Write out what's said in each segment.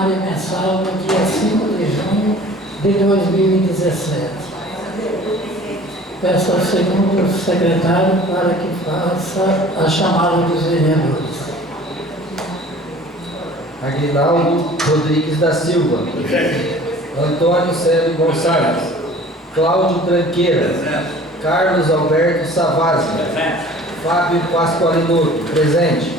ordinária mensal no dia 5 de junho de 2017. Peço ao segundo secretário para que faça a chamada dos vereadores. Aguinaldo Rodrigues da Silva. Antônio Célio Gonçalves. Cláudio Tranqueira. Carlos Alberto Savazzi. Fábio Pasqualinoto. Presente.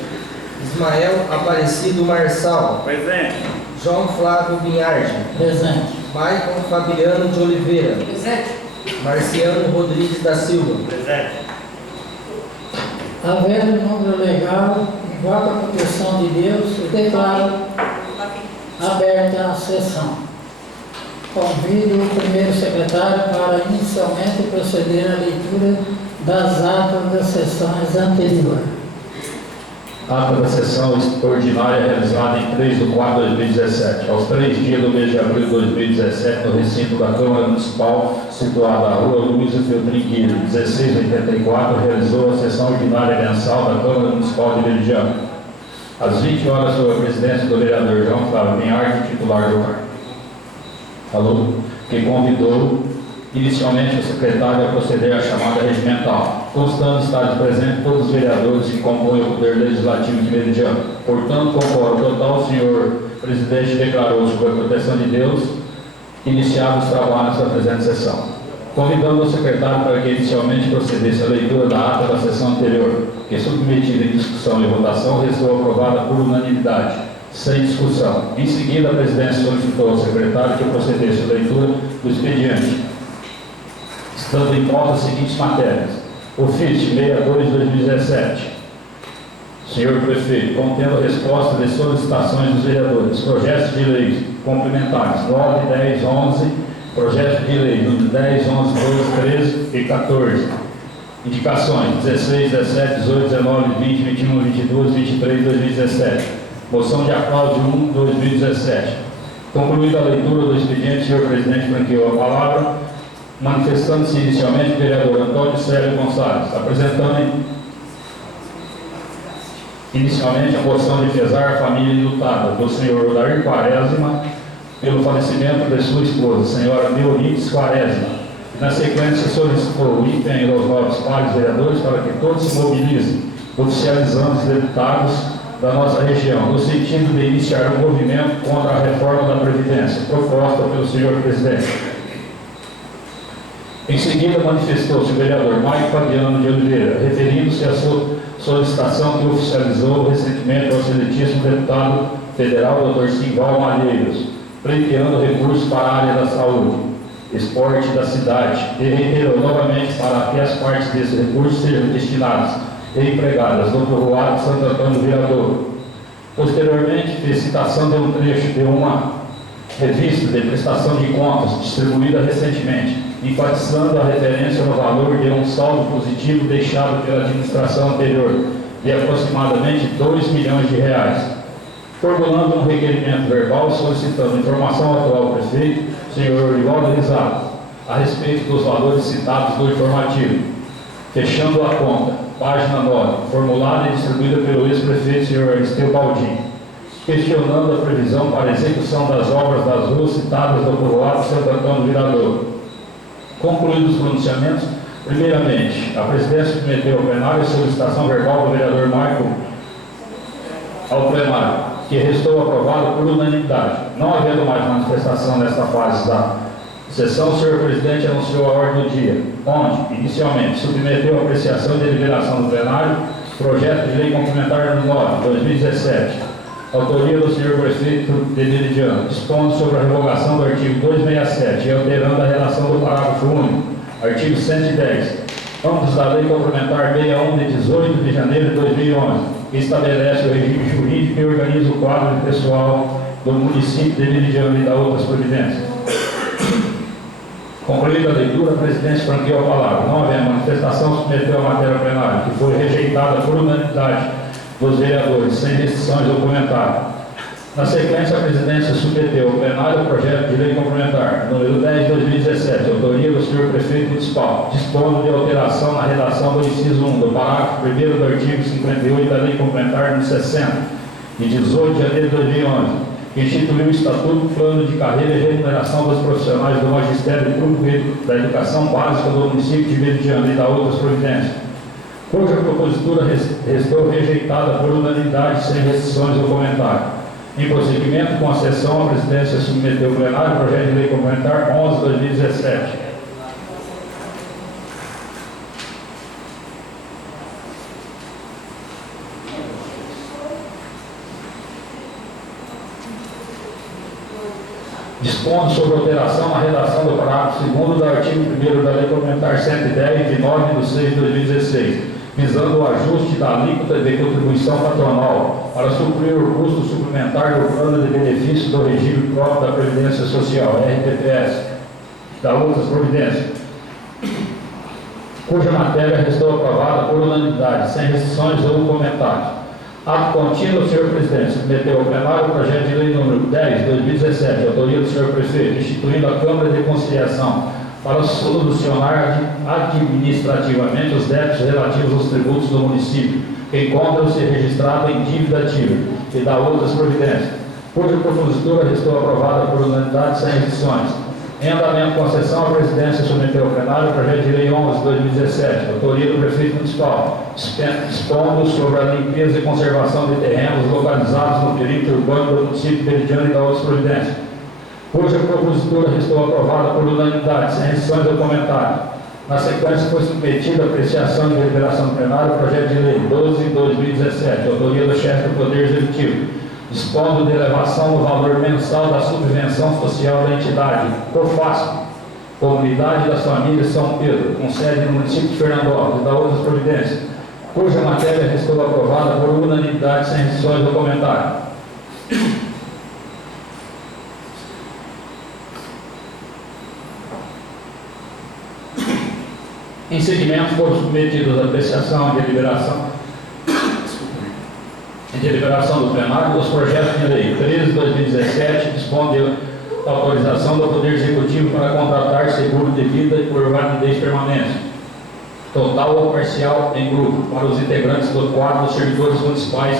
Ismael Aparecido Marçal. Presente. João Flávio Binhardi. Presente. Maicon Fabiano de Oliveira. Presente. Marciano Rodrigues da Silva. Presente. Havendo número legal, invoco a proteção de Deus e declaro aberta a sessão. Convido o primeiro secretário para inicialmente proceder à leitura das atas das sessões anteriores. Ata da sessão ordinária realizada em 3 de 4 de 2017. Aos 3 dias do mês de abril de 2017, no recinto da Câmara Municipal, situada na Rua Luiz Feltrin, 1684, realizou a sessão ordinária mensal da Câmara Municipal de Veridiano. Às 20 horas, sob a presidência do vereador João Flávio Binhardi, titular do cargo. Alô, que convidou inicialmente o secretário a proceder à chamada regimental, constando estar de presente todos os vereadores que compõem o Poder Legislativo de Meridiano. Portanto, conforme total, o senhor presidente declarou, sob a proteção de Deus, iniciados os trabalhos da presente sessão. Convidando o secretário para que inicialmente procedesse à leitura da ata da sessão anterior, que submetida em discussão e votação, restou aprovada por unanimidade, sem discussão. Em seguida, a presidência solicitou ao secretário que procedesse à leitura do expediente, estando em pauta as seguintes matérias. Ofício 62/2017. Senhor Prefeito, contendo resposta de solicitações dos vereadores, projetos de leis complementares 9, 10, 11, projeto de lei número 10, 11, 12, 13 e 14. Indicações 16, 17, 18, 19, 20, 21, 22, 23, 2017. Moção de aplauso 1/2017. Concluída a leitura do expediente, o senhor presidente franqueou a palavra, manifestando-se inicialmente o vereador Antônio Célio Gonçalves, apresentando inicialmente a moção de pesar à família enlutada do senhor Odair Quaresma pelo falecimento de sua esposa, senhora Deonides Quaresma. E, na sequência, solicitou o empenho aos novos pares vereadores para que todos se mobilizem, oficializando os deputados da nossa região, no sentido de iniciar um movimento contra a reforma da Previdência, proposta pelo senhor presidente. Em seguida, manifestou-se o vereador Maicon Fabiano de Oliveira, referindo-se à sua solicitação que oficializou recentemente ao excelentíssimo deputado federal Dr. Simval Malheiros, pleiteando recursos para a área da saúde, esporte da cidade, e reiterou novamente para que as partes desses recursos sejam destinadas e empregadas no povoado de Santo Antônio do Viradouro. Posteriormente, fez citação de um trecho de uma revista de prestação de contas distribuída recentemente, enfatizando a referência no valor de um saldo positivo deixado pela administração anterior, de aproximadamente R$2 milhões, formulando um requerimento verbal solicitando informação atual ao prefeito, senhor Orivaldo Risato, a respeito dos valores citados do informativo. Fechando a conta, página 9, formulada e distribuída pelo ex-prefeito, senhor Aristeu Baldin, questionando a previsão para a execução das obras das ruas citadas do povoado de Santo Antônio do Viradouro. Concluídos os pronunciamentos, primeiramente, a presidência submeteu ao plenário a solicitação verbal do vereador Maicon ao plenário, que restou aprovado por unanimidade. Não havendo mais manifestação nesta fase da sessão, o senhor presidente anunciou a ordem do dia, onde, inicialmente, submeteu a apreciação e deliberação do plenário projeto de lei complementar número 9, 2017, autoria do senhor prefeito de Meridiano, dispondo sobre a revogação do artigo 267 e alterando a redação do parágrafo único, artigo 110, ambos da lei complementar 61 de 18 de janeiro de 2011, que estabelece o regime jurídico e organiza o quadro de pessoal do município de Meridiano e da outras providências. Concluída a leitura, a presidência franqueou a palavra. Não havendo manifestação, submeteu a matéria plenária, que foi rejeitada por unanimidade dos vereadores, sem restrições ou comentário. Na sequência, a presidência submeteu ao plenário o projeto de lei complementar, número 10 de 2017, autoria do senhor prefeito municipal, dispondo de alteração na redação do inciso 1 do parágrafo 1º do artigo 58 da lei complementar número 60, de 18 de janeiro de 2011, que instituiu o Estatuto, Plano de Carreira e Remuneração dos Profissionais do Magistério Público e da Educação Básica do município de Meridiano e da outras providências, cuja propositura restou rejeitada por unanimidade, sem restrições ou comentário. Em prosseguimento com a sessão, a presidência submeteu ao plenário o projeto de lei complementar 11/2017. Dispondo sobre alteração na redação do parágrafo 2º do artigo 1º da Lei Complementar 110, de 9/6/2016, visando o ajuste da alíquota de contribuição patronal para suprir o custo suplementar do plano de benefício do regime próprio da Previdência Social, RPPS, da outras providências, cuja matéria restou aprovada por unanimidade, sem restrições ou comentários. Ato contínuo, senhor presidente, submeteu ao plenário o projeto de lei número 10/2017, autoria do senhor prefeito, instituindo a Câmara de Conciliação para solucionar administrativamente os débitos relativos aos tributos do município, que encontram-se registrados em dívida ativa, e da outras providências, cuja propositura restou aprovada por unanimidade, sem restrições. Em andamento com a sessão, a presidência submeteu ao plenário o projeto de lei 11/2017, autoria do prefeito municipal, expondo sobre a limpeza e conservação de terrenos localizados no perímetro urbano do município de Meridiano e da outras providências, cuja propositura restou aprovada por unanimidade, sem restrições ou comentário. Na sequência, foi submetida a apreciação e deliberação do plenário o projeto de lei 12/2017, autoria do chefe do Poder Executivo, dispondo de elevação do valor mensal da subvenção social da entidade COFASP, Comunidade das Famílias São Pedro, com sede no município de Fernandópolis e da outras providências, cuja matéria restou aprovada por unanimidade, sem restrições ou comentário. Em seguimento, foram submetidos à apreciação e deliberação do plenário dos projetos de lei 13/2017, dispõe de autorização do Poder Executivo para contratar seguro de vida por validez permanente, total ou parcial em grupo, para os integrantes do quadro dos servidores municipais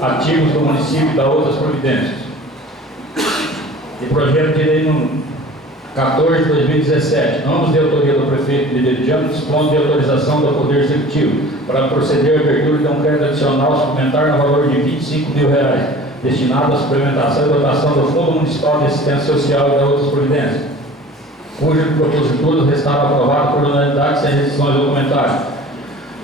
ativos do município e da outras providências. E projeto de lei número 14/2017, ambos de autoria do prefeito de Meridiano, dispõe de autorização do Poder Executivo para proceder à abertura de um crédito adicional suplementar no valor de R$ 25.000, destinado à suplementação e dotação do Fundo Municipal de Assistência Social e da outras providências, cuja propositura restava aprovada por unanimidade, sem restrições ou comentários.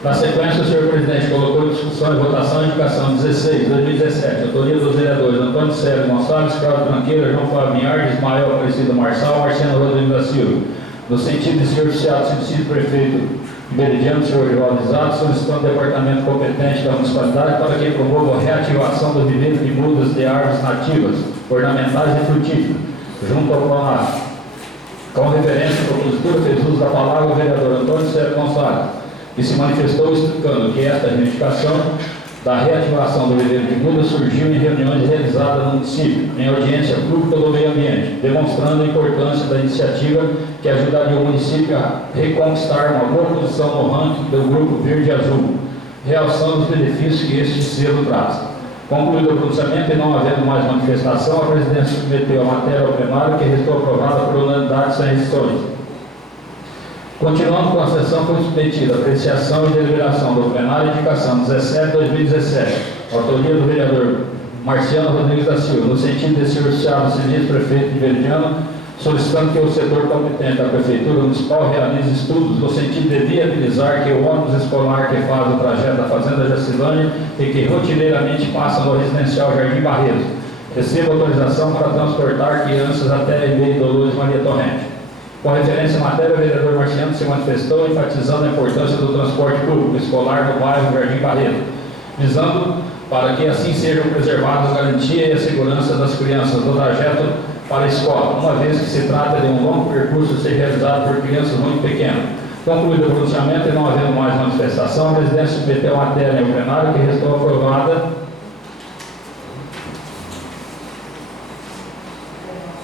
Na sequência, o senhor presidente colocou em discussão e votação a indicação 16/2017, autoria dos vereadores Antônio Célio Gonçalves, Cláudio Tranqueira, João Fábio Minhardi, Ismael Aparecido Marçal, Marciano Rodrigues da Silva, no sentido de ser oficial do subsídio prefeito Meridiano, senhor Rivaldo Zato, solicitando o departamento competente da municipalidade para que promova a reativação do viveiro de mudas de árvores nativas, ornamentais e frutíferas, junto ao plenário. Com referência à propositura, fez uso da palavra o vereador Antônio Célio Gonçalves, que se manifestou explicando que esta reivindicação da reativação do viveiro de mudas surgiu em reuniões realizadas no município, em audiência pública do meio ambiente, demonstrando a importância da iniciativa que ajudaria o município a reconquistar uma boa posição no ranking do Grupo Verde e Azul, realçando os benefícios que este selo traz. Concluído o pronunciamento e não havendo mais manifestação, a presidência submeteu a matéria ao plenário, que restou aprovada por unanimidade, sem restrições. Continuando com a sessão, foi submetida a apreciação e deliberação do plenário a indicação 17/2017, autoria do vereador Marciano Rodrigues da Silva, no sentido de ser oficial do sinistro prefeito de Meridiano, solicitando que o setor competente da Prefeitura Municipal realize estudos no sentido de viabilizar que o ônibus escolar que faz o trajeto da Fazenda Jacilândia e que rotineiramente passa no residencial Jardim Barreiros receba autorização para transportar crianças até e Dolores Maria Torrente. Com referência à matéria, o vereador Marciano se manifestou enfatizando a importância do transporte público escolar no bairro Jardim Barreto, visando para que assim sejam preservadas a garantia e a segurança das crianças no trajeto para a escola, uma vez que se trata de um longo percurso a ser realizado por crianças muito pequenas. Concluído o pronunciamento e não havendo mais manifestação, a presidência submeteu a matéria ao plenário, que restou aprovada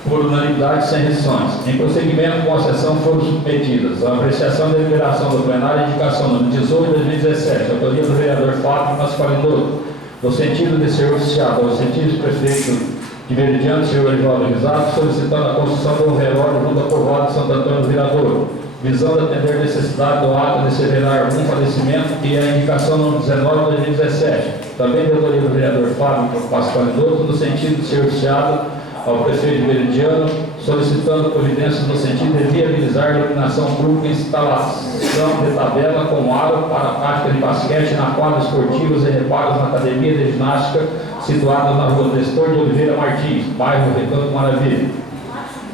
por unanimidade, sem restrições. Em prosseguimento com a sessão, foram submetidas a apreciação da deliberação do plenário a indicação número 18/2017, autoria do vereador Fábio Mascalindoso, no sentido de ser oficiado ao sentido do prefeito de Meridiano, senhor Orivaldo Risato, solicitando a construção de um velório junto ao povoado de Santo Antônio do Viradouro, visando atender a necessidade do ato de celebrar algum falecimento, que é a indicação número 19 de 2017, também de autoria do vereador Fábio Pasqualidotto, no sentido de ser oficiado ao prefeito de Meridiano, solicitando providências no sentido de viabilizar a iluminação pública e instalação de tabela com aro para a prática de basquete na quadra esportivas e reparos na academia de ginástica situada na rua Nestor de Oliveira Martins, bairro Recanto Maravilha,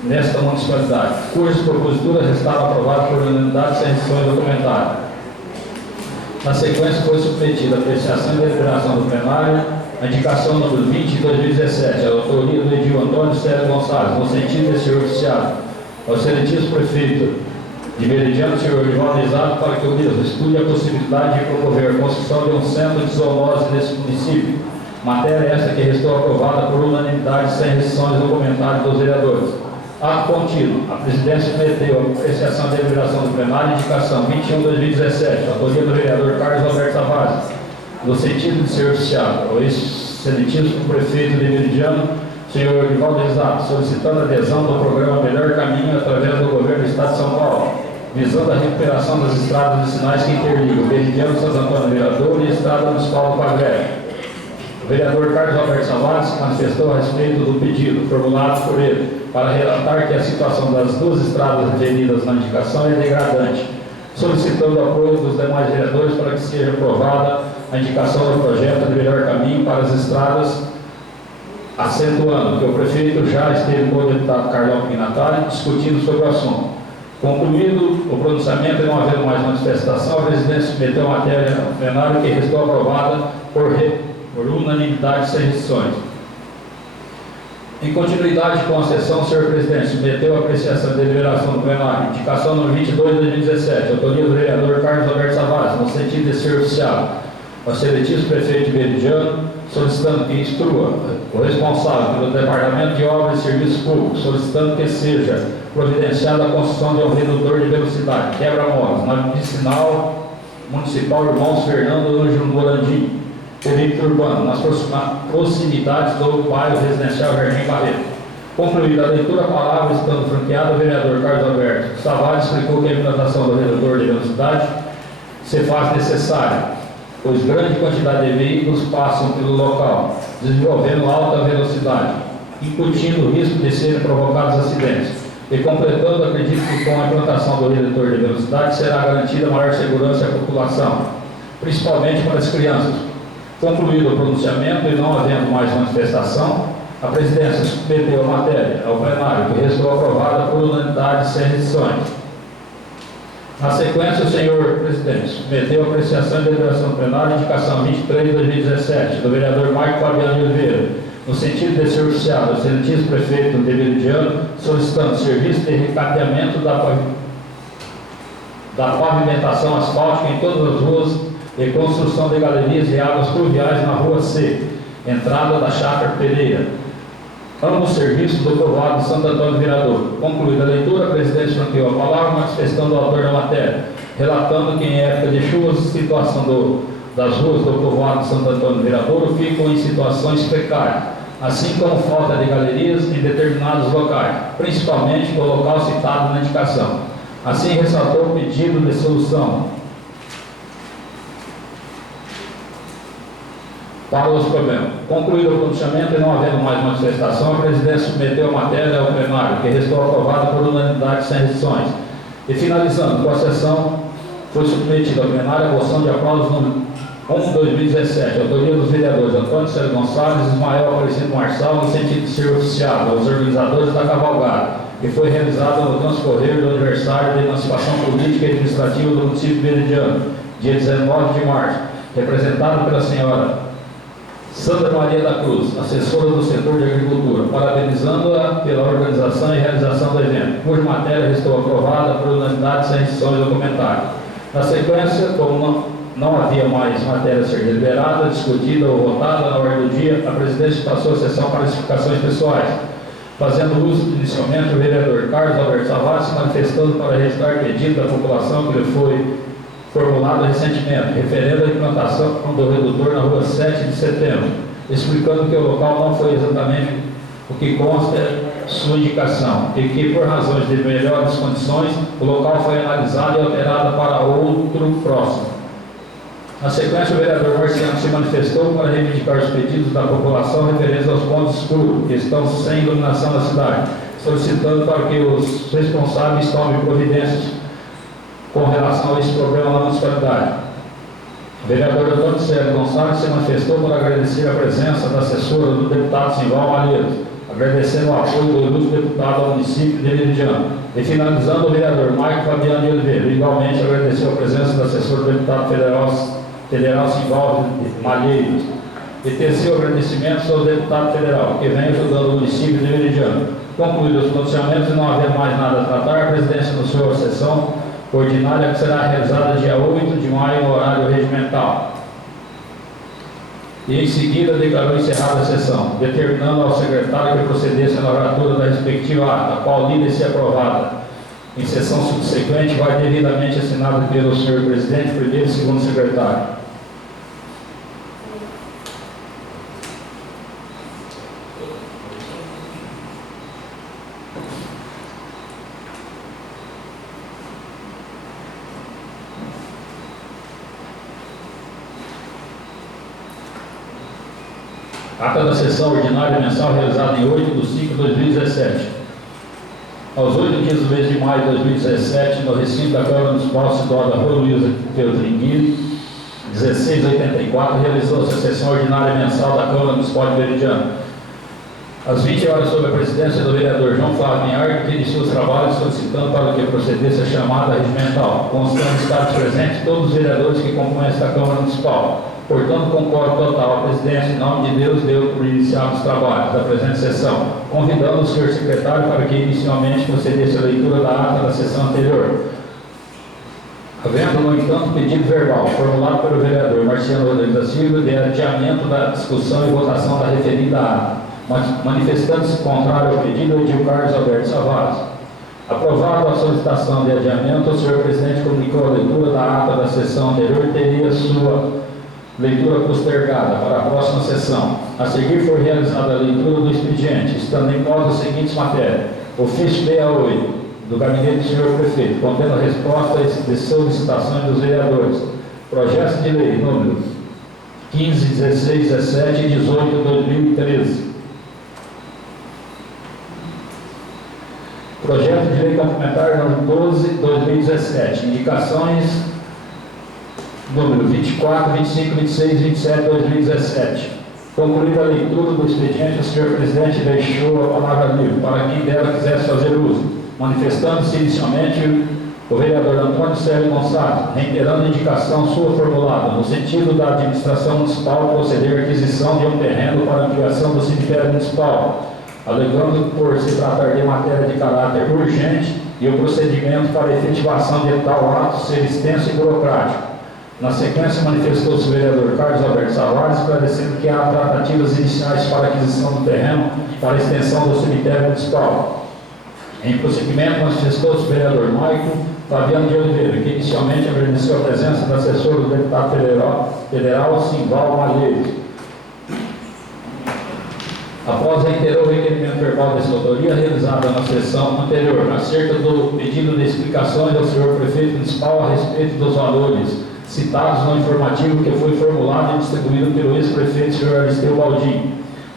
nesta municipalidade, cujas proposituras restaram aprovadas por unanimidade sem restrições do comentário. Na sequência, foi submetida a apreciação e deliberação do plenário a indicação número 20 de 2017, a autoria do Edil Antônio Sérgio Gonçalves, no sentido de ser oficiado ao excelentíssimo prefeito de Meridiano, senhor Orivaldo Risato, para que o mesmo estude a possibilidade de promover a construção de um centro de zoonose nesse município. Matéria esta que restou aprovada por unanimidade sem restrições do comentário dos vereadores. Ato contínuo. A presidência submeteu a apreciação e deliberação do plenário indicação 21 de 2017, autoria do vereador Carlos Alberto Tavares, no sentido de ser oficiado ao excelentíssimo prefeito de Meridiano, senhor Orivaldo Risato, solicitando a adesão do programa Melhor Caminho através do governo do Estado de São Paulo, visando a recuperação das estradas e sinais que interligam Meridiano, Santo Antônio do Viradouro e a Estrada Municipal do Pagré. O vereador Carlos Alberto Tavares se manifestou a respeito do pedido formulado por ele para relatar que a situação das duas estradas referidas na indicação é degradante, solicitando o apoio dos demais vereadores para que seja aprovada a indicação do projeto de melhor caminho para as estradas, acentuando que o prefeito já esteve com o deputado Carlão Pignatari discutindo sobre o assunto. Concluído o pronunciamento e não havendo mais manifestação, a presidência submeteu a matéria ao plenário que restou aprovada por unanimidade sem restrições. Em continuidade com a sessão, o senhor presidente submeteu a apreciação e deliberação do plenário, indicação número 22 de 2017, autoria do vereador Carlos Alberto Tavares, no sentido de ser oficiado ao excelentíssimo prefeito de Meridiano, solicitando que instrua o responsável pelo Departamento de Obras e Serviços Públicos, solicitando que seja providenciada a construção de um redutor de velocidade, quebra-molas, na vicinal municipal Irmãos Fernando Ângelo Morandim, perímetro urbano, nas proximidades do bairro residencial Jardim Barreto. Concluída a leitura, a palavra estando franqueada, o vereador Carlos Alberto Tavares explicou que a implantação do redutor de velocidade se faz necessária, pois grande quantidade de veículos passam pelo local, desenvolvendo alta velocidade, incutindo o risco de serem provocados acidentes. E completando, acredito que com a implantação do redutor de velocidade será garantida maior segurança à população, principalmente para as crianças. Concluído o pronunciamento e não havendo mais manifestação, a presidência submeteu a matéria ao plenário, que restou aprovada por unanimidade sem restrições. Na sequência, o senhor presidente submeteu a apreciação e deliberação do plenário, indicação 23 de 2017, do vereador Marco Fabiano de Oliveira, no sentido de ser oficiado ao excelentíssimo prefeito de Meridiano, solicitando serviço de recapeamento da pavimentação asfáltica em todas as ruas e construção de galerias e águas pluviais na Rua C, entrada da Chácara Pereira. Ambos serviços do povoado de Santo Antônio do Viradouro. Concluída a leitura, a presidente franqueou a palavra, manifestando o autor da matéria, relatando que em época de chuvas a situação das ruas do povoado de Santo Antônio do Viradouro ficam em situações precárias, assim como falta de galerias em determinados locais, principalmente no local citado na indicação. Assim ressaltou o pedido de solução para os problemas. Concluído o pronunciamento e não havendo mais manifestação, a presidência submeteu a matéria ao plenário, que restou aprovada por unanimidade sem restrições. E finalizando com a sessão, foi submetida ao plenário a moção de aplauso número 1 de 2017, autoria dos vereadores Antônio Sérgio Gonçalves e Ismael Aparecido Marçal, no sentido de ser oficiado aos organizadores da cavalgada, que foi realizada no transcorrer do aniversário de emancipação política e administrativa do município de Meridiano, dia 19 de março, representado pela senhora Sandra Maria da Cruz, assessora do setor de agricultura, parabenizando-a pela organização e realização do evento, cuja matéria restou aprovada por unanimidade sem restrições do comentário. Na sequência, como não havia mais matéria a ser deliberada, discutida ou votada na ordem do dia, a presidência passou a sessão para explicações pessoais, fazendo uso inicialmente o vereador Carlos Alberto Tavares, manifestando para registrar pedido da população que lhe foi formulado recentemente, referendo à implantação do redutor na rua 7 de setembro, explicando que o local não foi exatamente o que consta sua indicação, e que, por razões de melhores condições, o local foi analisado e alterado para outro próximo. Na sequência, o vereador Marciano se manifestou para reivindicar os pedidos da população referentes aos pontos escuros que estão sem iluminação na cidade, solicitando para que os responsáveis tomem providências com relação a esse problema na municipalidade. O vereador Antônio Célio Gonçalves se manifestou para agradecer a presença da assessora do deputado Simval Malheiros, agradecendo o apoio do ilustre deputado ao município de Meridiano. E finalizando, o vereador Maico Fabiano de Oliveira igualmente agradeceu a presença da assessora do deputado federal Simval Malheiros e teceu agradecimentos ao deputado federal, que vem ajudando o município de Meridiano. Concluídos os pronunciamentos e não haver mais nada a tratar, a presidência anunciou a sessão ordinária que será realizada dia 8 de maio no horário regimental. E em seguida declarou encerrada a sessão, determinando ao secretário que procedesse à oratura da respectiva ata, a qual lida se aprovada. Em sessão subsequente vai devidamente assinada pelo senhor presidente, primeiro e segundo secretário. Ata da sessão ordinária mensal realizada em 8 de 5 de 2017. Aos 8 dias do mês de maio de 2017, no recinto da Câmara Municipal situada na Rua Luiza Teotringuini, 1684, realizou-se a sessão ordinária mensal da Câmara Municipal de Meridiano. Às 20 horas, sob a presidência do vereador João Flávio Binhardi, que iniciou os trabalhos solicitando para que procedesse a chamada regimental, constando estar presentes todos os vereadores que compõem esta Câmara Municipal. Portanto, concordo total a presidência, em nome de Deus, deu por iniciar os trabalhos da presente sessão, convidando o senhor secretário para que inicialmente procedesse a leitura da ata da sessão anterior. Havendo, no entanto, pedido verbal formulado pelo vereador Marciano Rodrigues da Silva de adiamento da discussão e votação da referida ata, manifestando-se contrário ao pedido de Edil Carlos Alberto Savaz. Aprovado a solicitação de adiamento, o senhor presidente comunicou a leitura da ata da sessão anterior e teria sua leitura postergada para a próxima sessão. A seguir foi realizada a leitura do expediente, estando em pauta as seguintes matérias: ofício 68 do gabinete do senhor prefeito, contendo a resposta de solicitações dos vereadores, projeto de lei número 15, 16, 17 e 18 de 2013. Projeto de lei complementar número 12 de 2017, indicações número 24, 25, 26 e 27 de 2017. Concluída a leitura do expediente, o senhor presidente deixou a palavra livre para quem dela quisesse fazer uso, manifestando-se inicialmente o vereador Antônio Célio Gonçalves, reiterando a indicação sua formulada, no sentido da administração municipal proceder à aquisição de um terreno para ampliação do cemitério municipal, alegando por se tratar de matéria de caráter urgente e o procedimento para a efetivação de tal ato ser extenso e burocrático. Na sequência, manifestou-se o vereador Carlos Alberto Savaz, esclarecendo que há tratativas iniciais para a aquisição do terreno para a extensão do cemitério municipal. Em prosseguimento, manifestou-se o vereador Maico Fabiano de Oliveira, que inicialmente agradeceu a presença da assessora do deputado federal Simval Malheiros. Após reiterar o requerimento verbal dessa autoria realizada na sessão anterior, acerca do pedido de explicações ao senhor prefeito municipal a respeito dos valores citados no informativo que foi formulado e distribuído pelo ex-prefeito senhor Aristeu Baldin,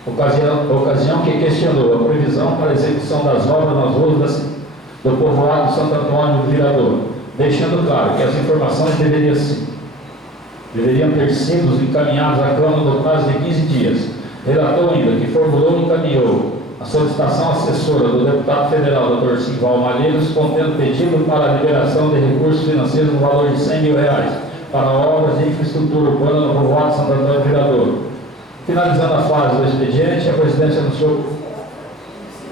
ocasião que questionou a previsão para a execução das obras nas ruas do povoado de Santo Antônio do Virador, deixando claro que as informações deveriam ter sido encaminhadas à Câmara no prazo de 15 dias. Relatou ainda que formulou e encaminhou a solicitação assessora do deputado federal Dr. Simval Malheiros, contendo pedido para a liberação de recursos financeiros no valor de R$100 mil para obras de infraestrutura urbana no povoado de Santo Antônio do Virador. Finalizando a fase do expediente, a presidência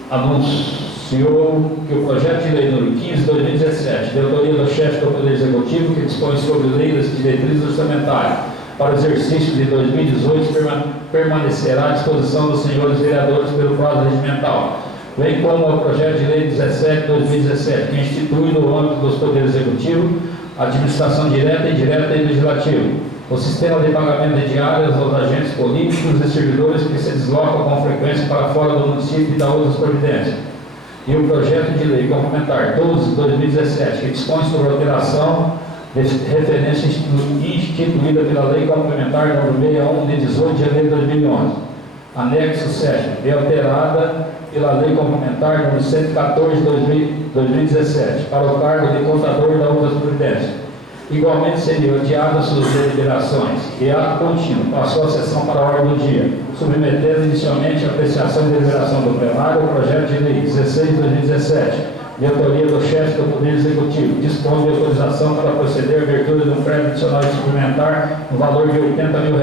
anunciou que o projeto de lei número 15 de 2017, de autoria do chefe do Poder Executivo, que dispõe sobre lei das diretrizes orçamentárias para o exercício de 2018, permanecerá à disposição dos senhores vereadores pelo prazo regimental, bem como o projeto de lei 17 de 2017, que institui no âmbito dos poderes executivo, administração direta, indireta e legislativo, o sistema de pagamento de diárias aos agentes políticos e servidores que se deslocam com frequência para fora do município e da outras providências. E o projeto de lei complementar 12/2017, que dispõe sobre a alteração de referência instituída pela Lei Complementar nº 61, de 18 de janeiro de 2011. Anexo 7, e alterada pela Lei Complementar nº 114/2017, para o cargo de contador da outras providências. Igualmente seriam adiadas suas deliberações, e ato contínuo passou a sessão para a ordem do dia, submetendo inicialmente a apreciação e deliberação do plenário o projeto de lei 16/2017, de autoria do chefe do Poder Executivo, dispõe de autorização para proceder à abertura de um crédito adicional e suplementar no valor de R$80 mil,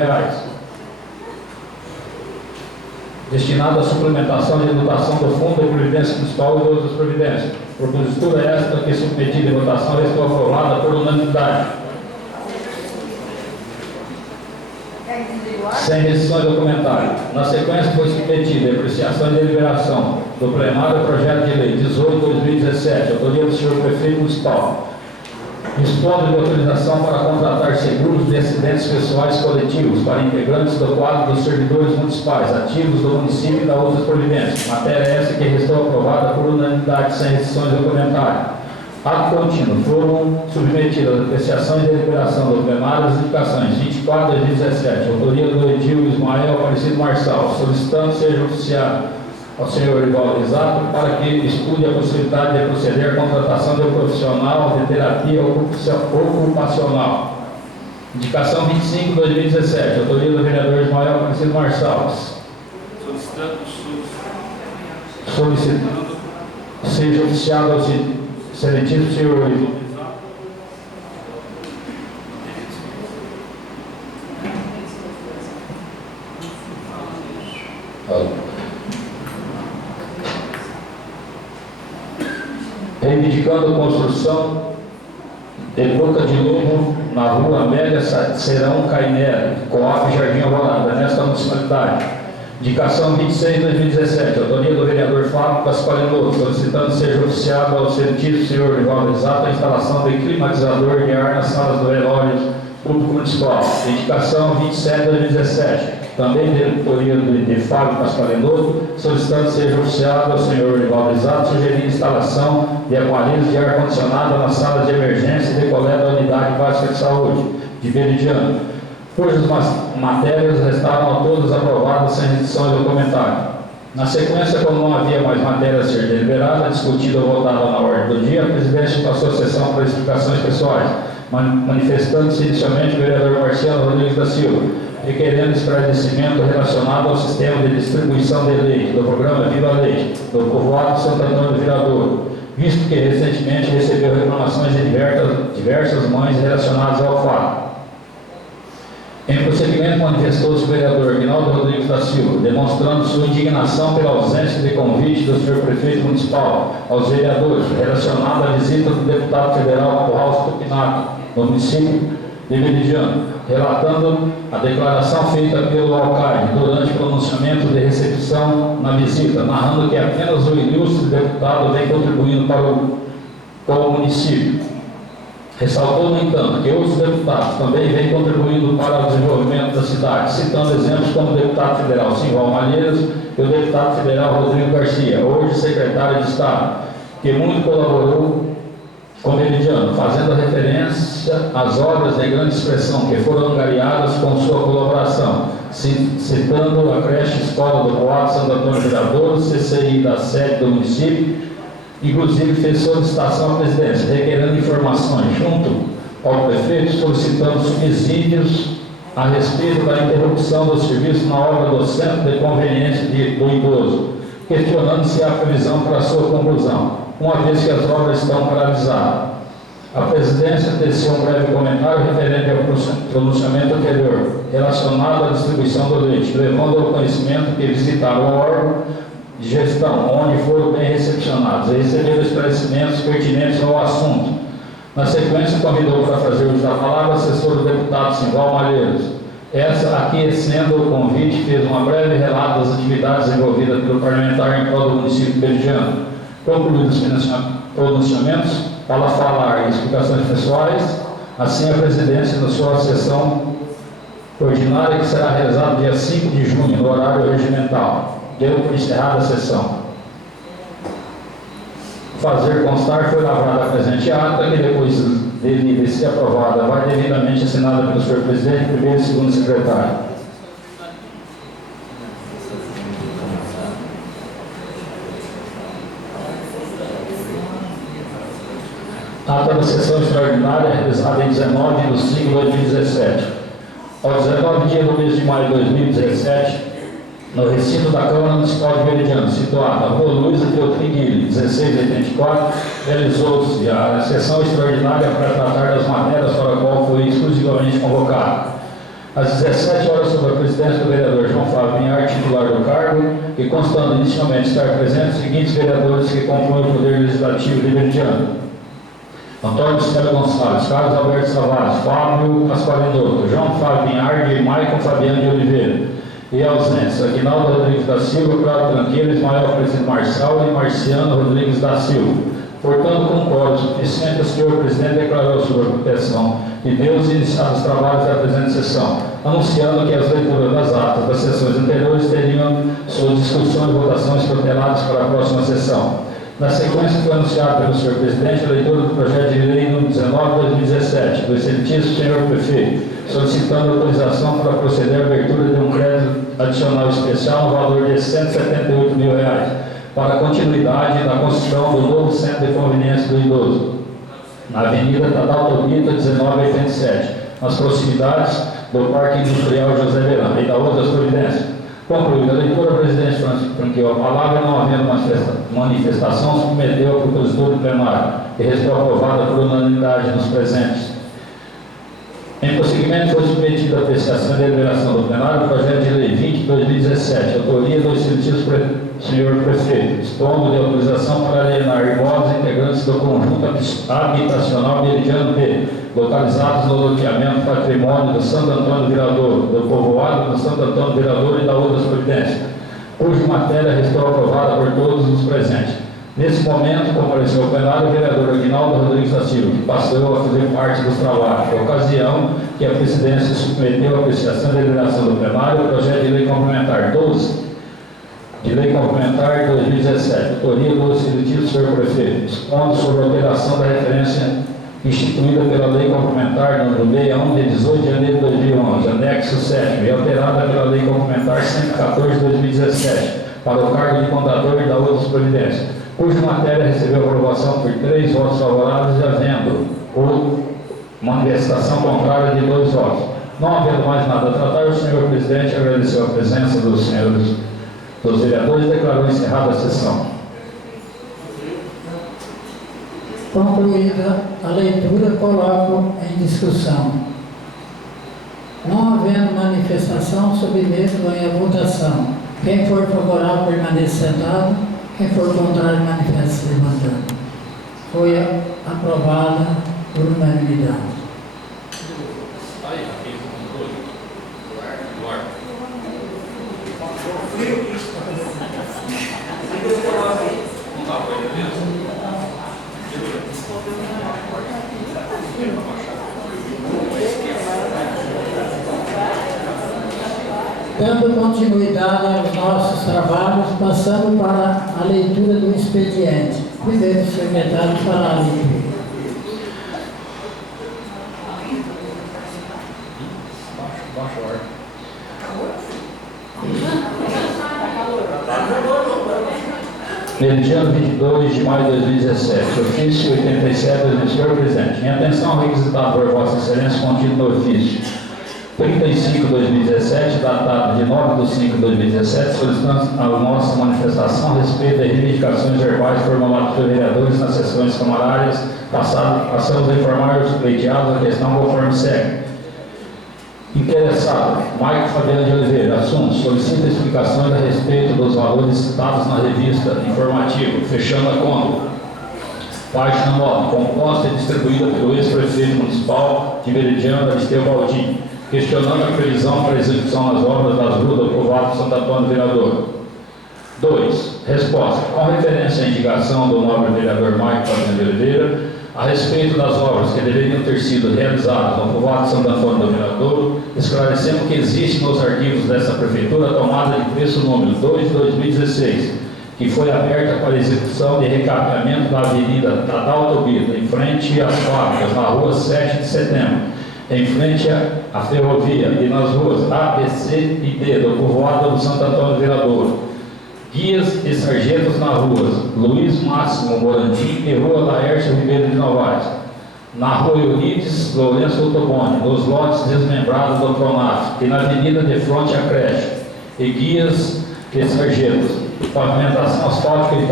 destinado à suplementação e dotação do Fundo de Previdência Municipal e de outras providências. Propositura esta que, submetida em votação, restou aprovada por unanimidade. Sem restrições ao comentário. Na sequência, foi submetida a apreciação e deliberação do plenário o projeto de lei 18/2017, autoria do senhor prefeito municipal, dispondo de autorização para contratar seguros de acidentes pessoais coletivos para integrantes do quadro dos servidores municipais ativos do município e da outras providências. Matéria essa que restou aprovada por unanimidade, sem restrições ao comentário. Ato contínuo. Foram submetidas à apreciação e deliberação do plenário as indicações 24/2017, autoria do Edil Ismael Aparecido Marçal, solicitando seja oficiado ao senhor Rivaldo Exato para que estude a possibilidade de proceder à contratação de um profissional de terapia ocupacional. Indicação 25/2017, autoria do vereador Ismael Aparecido Marçal. Solicitando seja oficiado ao excelentíssimo senhor reivindicando a construção de boca de lobo na rua Amélia Serão Cainera, Coab Jardim Alvorada, nesta municipalidade. Indicação 26/2017, autoria do vereador Fábio Pasqualino, solicitando seja oficiado ao excelentíssimo senhor Rivaldo Exato a instalação de climatizador de ar nas salas do velório público municipal. Indicação 27/2017, também de autoria de Fábio Pasqualino, solicitando seja oficiado ao senhor Rivaldo Exato sugerindo instalação de aparelhos de ar-condicionado nas salas de emergência e de coleta da unidade básica de saúde de Veridiano, cujas matérias restaram a todas aprovadas sem restrições ao comentário. Na sequência, como não havia mais matéria a ser deliberada, discutida ou votada na ordem do dia, a presidência passou a sessão para explicações pessoais, manifestando-se inicialmente o vereador Marciano Rodrigues da Silva, requerendo esclarecimento relacionado ao sistema de distribuição de leite do programa Viva Leite, do povoado de Santo Antônio do Viradouro, visto que recentemente recebeu reclamações de diversas mães relacionadas ao fato. Em procedimento, manifestou-se o vereador Aguinaldo Rodrigues da Silva, demonstrando sua indignação pela ausência de convite do senhor prefeito municipal aos vereadores relacionado à visita do deputado federal Curral Tupinato, no município de Veridiano, relatando a declaração feita pelo alcaide durante o pronunciamento de recepção na visita, narrando que apenas o ilustre deputado vem contribuindo para o município. Ressaltou, no entanto, que outros deputados também vêm contribuindo para o desenvolvimento da cidade, citando exemplos como o deputado federal Simval Malheiros e o deputado federal Rodrigo Garcia, hoje secretário de Estado, que muito colaborou com o Veridiano, fazendo referência às obras de grande expressão que foram angariadas com sua colaboração, citando a creche escola do povoado Santo Antônio Viradouro, CCI da sede do município. Inclusive fez solicitação à presidência, requerendo informações junto ao prefeito, solicitando subsídios a respeito da interrupção do serviço na obra do Centro de Conveniência do Idoso, questionando se há previsão para a sua conclusão, uma vez que as obras estão paralisadas. A presidência teceu um breve comentário referente ao pronunciamento anterior, relacionado à distribuição do leite, levando ao conhecimento que visitaram o órgão de gestão, onde foram bem recepcionados e receberam esclarecimentos pertinentes ao assunto. Na sequência, convidou para fazer uso da palavra o assessor do deputado Simval Malheiros. Essa, aquecendo o convite, fez uma breve relato das atividades desenvolvidas pelo parlamentar em prol do município de Veridiano. Concluídos os pronunciamentos, para falar em explicações pessoais, assim a presidência, na sua sessão, ordinária, que será realizada dia 5 de junho, no horário regimental. Deu por encerrada a sessão. Fazer constar foi lavrada a presente ata, que depois dele ser aprovada, vai devidamente assinada pelo senhor presidente, primeiro e segundo secretário. Ata da sessão extraordinária realizada em 19 de 5 de 2017. Ao 19 dia do mês de maio de 2017, no recinto da Câmara Municipal de Veridiano, situada na Rua Luiza Teotriguilho, 1684, realizou-se a sessão extraordinária para tratar das matérias para a qual foi exclusivamente convocada. Às 17 horas, sob a presidência do vereador João Flávio Vinharte, titular do cargo, e constando inicialmente estar presentes os seguintes vereadores que compõem o Poder Legislativo de Veridiano: Antônio Célio Gonçalves, Carlos Alberto Tavares, Fábio Pasqualinotto, João Flávio Vinhardi e Maicon Fabiano de Oliveira. E ausentes: Aguinaldo Rodrigues da Silva, Claudio Tranqueiro, Ismael Presidente Marçal e Marciano Rodrigues da Silva. Portanto, com quórum suficiente, o senhor presidente declarou sobre a proteção de Deus e iniciado os trabalhos da presente sessão, anunciando que as leituras das atas das sessões anteriores teriam sua discussão e votações proteladas para a próxima sessão. Na sequência, foi anunciado pelo senhor presidente a leitura do projeto de lei número 19 de 2017, do excelentíssimo senhor prefeito, solicitando autorização para proceder à abertura de um crédito adicional especial no valor de R$ 178 mil para a continuidade da construção do novo centro de conveniência do idoso, na Avenida Tadal Tobita, 1987, nas proximidades do Parque Industrial José Verão e da outras providências. Concluída a leitura, o presidente franqueou a palavra e, não havendo manifestação, submeteu ao propositor do plenário, que restou aprovada por unanimidade dos presentes. Em prosseguimento, foi submetido à apreciação e deliberação do plenário o projeto de lei 20 de 2017, autoria do excelentíssimo senhor prefeito, dispondo de autorização para alienar imóveis integrantes do conjunto habitacional Meridiano B, localizados no loteamento Patrimônio do Santo Antônio Viradouro, do povoado do Santo Antônio Viradouro e da outras providências, cuja matéria restou aprovada por todos os presentes. Nesse momento, compareceu ao plenário o vereador Aguinaldo Rodrigues da Silva, que passou a fazer parte dos trabalhos, ocasião que a presidência submeteu à apreciação e deliberação do plenário o projeto de lei complementar 12, de lei complementar 2017, autoria do excelentíssimo senhor prefeito, dispondo sobre a alteração da referência instituída pela lei complementar número 61 de 18 de janeiro de 2011, anexo 7, e alterada pela lei complementar 114 de 2017, para o cargo de contador e da outras providências, cuja matéria recebeu aprovação por 3 votos favoráveis e havendo ou manifestação contrária de 2 votos. Não havendo mais nada a tratar, o senhor presidente agradeceu a presença dos senhores dos vereadores e declarou encerrada a sessão. Concluída a leitura, coloco em discussão. Não havendo manifestação, submeto em votação. Quem for favorável, permaneça sentado. Quem for contrário, manifeste-se levantando. Foi aprovada por unanimidade. Dando continuidade aos nossos trabalhos, passando para a leitura do expediente. Primeiro, o secretário fará a leitura. Meridiano, 22 de maio de 2017, ofício 87 do senhor presidente. Em atenção ao requisitado por Vossa Excelência contido no ofício 35 de 2017, datado de 9 de 5 de 2017, solicitamos a nossa manifestação a respeito das reivindicações verbais formuladas pelos vereadores nas sessões camarárias passadas. Passamos a informar os pleiteados a questão conforme segue. Interessado, Maicon Fabiano de Oliveira, assunto: solicita explicações a respeito dos valores citados na revista informativa, fechando a conta. Página 9, composta e distribuída pelo ex-prefeito municipal de Meridiano, Aristeu Baldin, questionando a previsão para a execução das obras das ruas do povoado Santo Antônio Viradouro. 2. Resposta: com referência à indicação do nobre vereador Maicon Fabiano de Oliveira, A respeito das obras que deveriam ter sido realizadas no povoado de Santo Antônio do Viradouro, esclarecendo que existe nos arquivos dessa prefeitura a tomada de preço número 2 de 2016, que foi aberta para execução de recapeamento da Avenida Tadal Tobita, em frente às fábricas, na rua 7 de setembro, em frente à ferrovia, e nas ruas A, B, C e D do povoado do Santo Antônio do Viradouro. Guias e sargentos na rua Luiz Máximo Morandim e rua Laércio Ribeiro de Novaes. Na rua Eurides Lourenço Ottoboni, nos lotes desmembrados do Pronaf, e na avenida de fronte à creche. E guias e sargentos. Pavimentação asfáltica e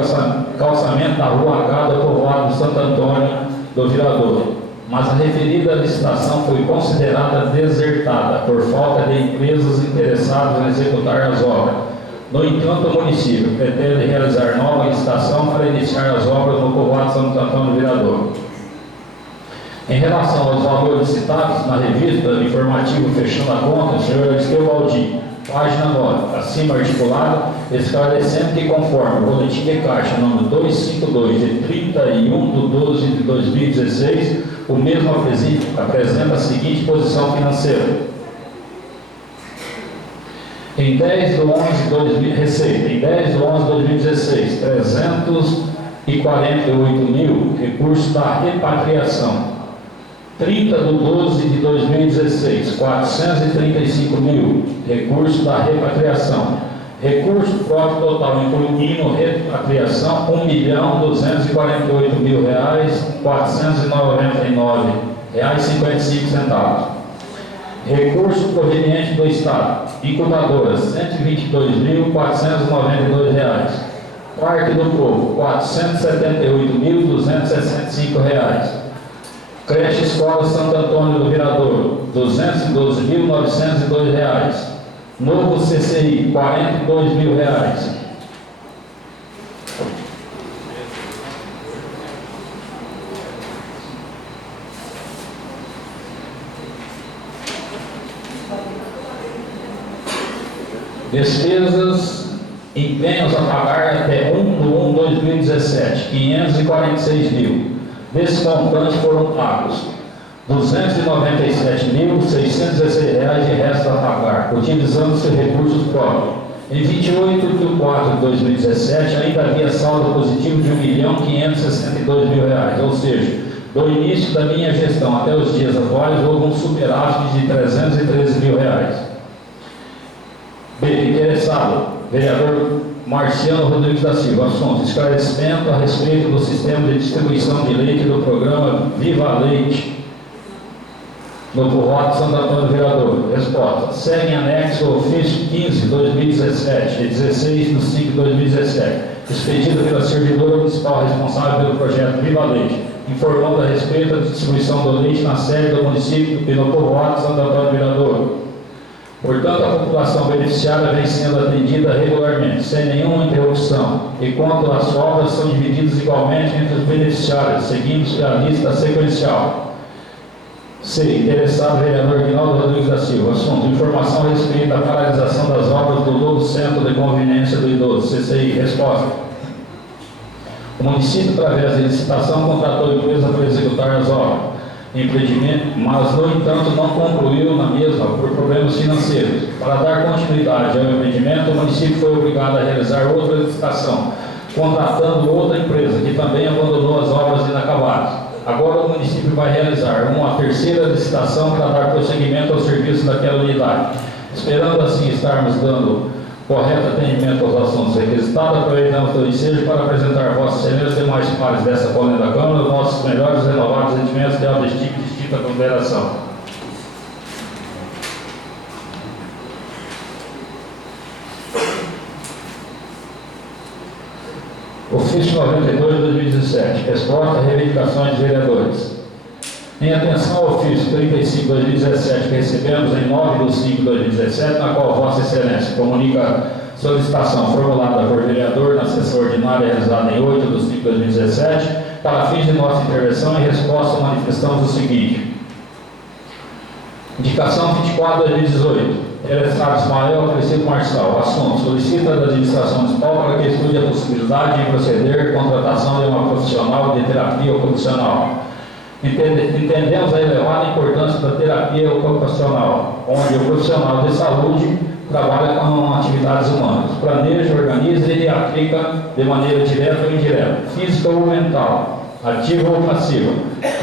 calçamento na rua H do povoado de Santo Antônio do Viradouro. Mas a referida licitação foi considerada desertada por falta de empresas interessadas em executar as obras. No entanto, o município pretende realizar nova licitação para iniciar as obras no povoado de Santo Antônio do Viradouro. Em relação aos valores citados na revista informativo fechando a conta, o senhor Aristeu Aldi, página 9, acima articulado, esclarecendo que conforme o boletim de caixa número 252 de 31 de 12 de 2016, o mesmo apresenta a seguinte posição financeira. Em 10 de 11 de 2016, 348 mil, recursos da repatriação. 30 de 12 de 2016, 435 mil, recursos da repatriação. Recurso próprio total, incluindo repatriação, R$1.249.499,55. Recurso proveniente do Estado, incubadoras, R$122.492. Parque do Povo, R$478.265. Creche Escola Santo Antônio do Viradouro, R$212.902. Novo CCI, R$42.000. Despesas, empenhos a pagar até 1/1/2017, 546 mil. Desses montantes foram pagos R$297.616 de resto a pagar, utilizando-se recursos próprios. Em 28 de 4 de 2017, ainda havia saldo positivo de R$1.562.000, ou seja, do início da minha gestão até os dias atuais, houve um superávit de R$313.000. B. Interessado, vereador Marciano Rodrigues da Silva. Assunto: esclarecimento a respeito do sistema de distribuição de leite do programa Viva Leite no povoado de Santo Antônio do Viradouro. Resposta: segue em anexo ao ofício 15/2017, de 16 de 5 de 2017, expedido pela servidora municipal responsável pelo projeto Viva Leite, informando a respeito da distribuição do leite na sede do município e no povoado de Santo Antônio do Viradouro. Portanto, a população beneficiária vem sendo atendida regularmente, sem nenhuma interrupção, e quanto às obras são divididas igualmente entre os beneficiários, seguindo-se a lista sequencial. C. Interessado, vereador Guinaldo Rodrigues da Silva. Assunto: informação a respeito da paralisação das obras do novo Centro de Convivência do Idoso, CCI. Resposta: o município, através de licitação, contratou a empresa para executar as obras. Empreendimento, mas no entanto não concluiu na mesma por problemas financeiros. Para dar continuidade ao empreendimento, o município foi obrigado a realizar outra licitação, contratando outra empresa que também abandonou as obras inacabadas. Agora o município vai realizar uma terceira licitação para dar prosseguimento ao serviço daquela unidade. Esperando assim estarmos dando correto atendimento aos assuntos requisitados, aproveitamos o ensejo para apresentar a Vossa Excelência e os demais pares dessa coluna da Câmara os nossos melhores e renovados sentimentos de autoestima e distinta consideração. Ofício 92 de 2017. Resposta a reivindicações de vereadores. Em atenção ao ofício 35 de 2017, que recebemos em 9 de 5 de 2017, na qual Vossa Excelência comunica solicitação formulada por vereador na sessão ordinária realizada em 8 de 5 de 2017, para fins de nossa intervenção, em resposta manifestamos o seguinte. Indicação 24 de 2018. Interessado Ismael Crescido Marçal. Assunto: solicita da administração municipal para que estude a possibilidade de proceder à contratação de uma profissional de terapia ocupacional. Entendemos a elevada importância da terapia ocupacional, onde o profissional de saúde trabalha com atividades humanas, planeja, organiza e aplica de maneira direta ou indireta, física ou mental, ativa ou passiva,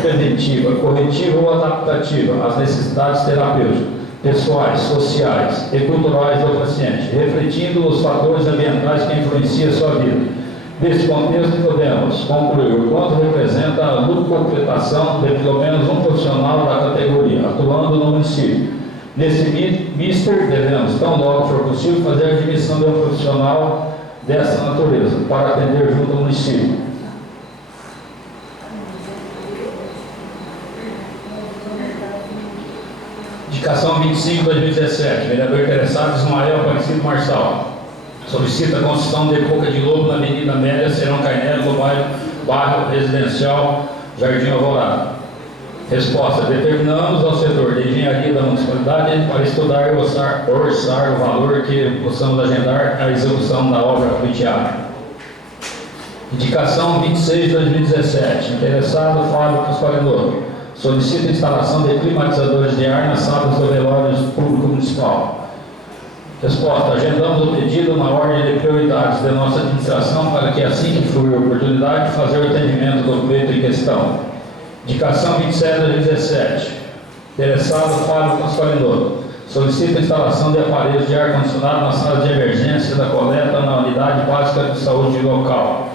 preventiva, corretiva ou adaptativa, às necessidades terapêuticas, pessoais, sociais e culturais do paciente, refletindo os fatores ambientais que influenciam a sua vida. Nesse contexto, podemos concluir o quanto representa a lucratização de pelo menos um profissional da categoria, atuando no município. Nesse mister, devemos, tão logo for possível, fazer a admissão de um profissional dessa natureza, para atender junto ao município. Indicação 25/2017, vereador interessado, Ismael Aparecido Marçal. Solicita a construção de boca de lobo na Avenida Amélia Serão Carneiro, no bairro residencial Jardim Alvorada. Resposta: determinamos ao setor de engenharia da municipalidade para estudar e orçar o valor que possamos agendar a execução da obra pleiteada. Indicação 26/2017, interessado Fábio Pasqualinoto. Solicita a instalação de climatizadores de ar nas salas do velório público municipal. Resposta: agendamos o pedido na ordem de prioridades de nossa administração para que, assim que fluir a oportunidade, fazer o atendimento do pleito em questão. Indicação 27/2017. Interessado Fábio Pasqualinoto. Solicita a instalação de aparelhos de ar-condicionado na sala de emergência da coleta na unidade básica de saúde local.